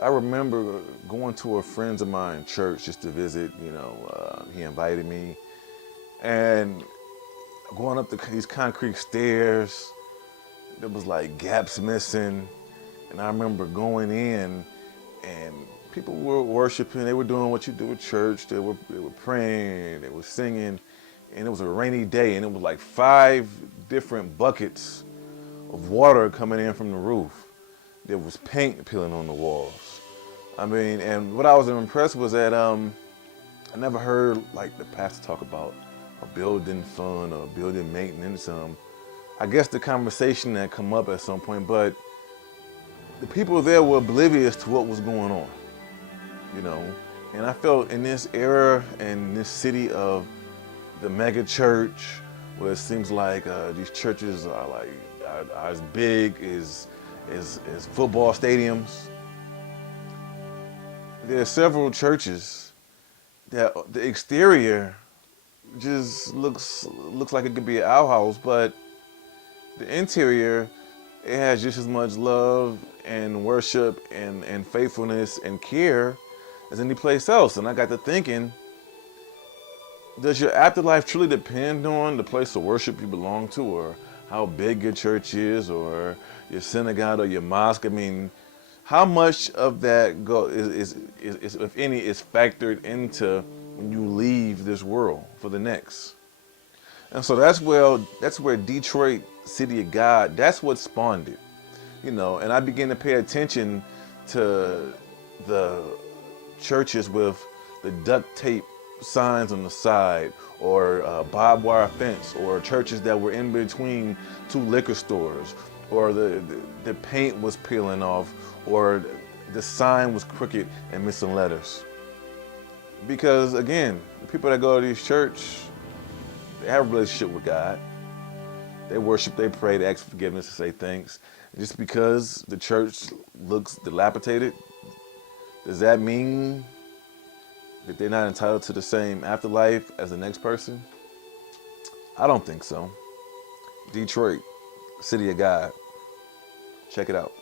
I remember going to a friend of mine church just to visit. He invited me, and going up these concrete stairs, there was like gaps missing, and I remember going in, and people were worshiping. They were doing what you do at church. They were praying. They were singing, and it was a rainy day, and it was like 5 different buckets of water coming in from the roof. There was paint peeling on the walls. I mean, and what I was impressed was that I never heard like the pastor talk about a building fund or building maintenance. I guess the conversation that come up at some point, but the people there were oblivious to what was going on, you know. And I felt in this era and this city of the mega church, where it seems like these churches are as big as football stadiums. There are several churches that the exterior just looks like it could be an outhouse, but the interior, it has just as much love and worship and faithfulness and care as any place else. And I got to thinking, does your afterlife truly depend on the place of worship you belong to, or how big your church is, or your synagogue or your mosque? I mean, how much of that is if any, is factored into when you leave this world for the next? And so that's where Detroit City of God, that's what spawned it. And I began to pay attention to the churches with the duct tape signs on the side, or barbed wire fence, or churches that were in between 2 liquor stores, or the paint was peeling off, or the sign was crooked and missing letters. Because again, the people that go to these church, they have a relationship with God. They worship, they pray, they ask for forgiveness, to say thanks. Just because the church looks dilapidated, does that mean that they're not entitled to the same afterlife as the next person? I don't think so. Detroit, City of God. Check it out.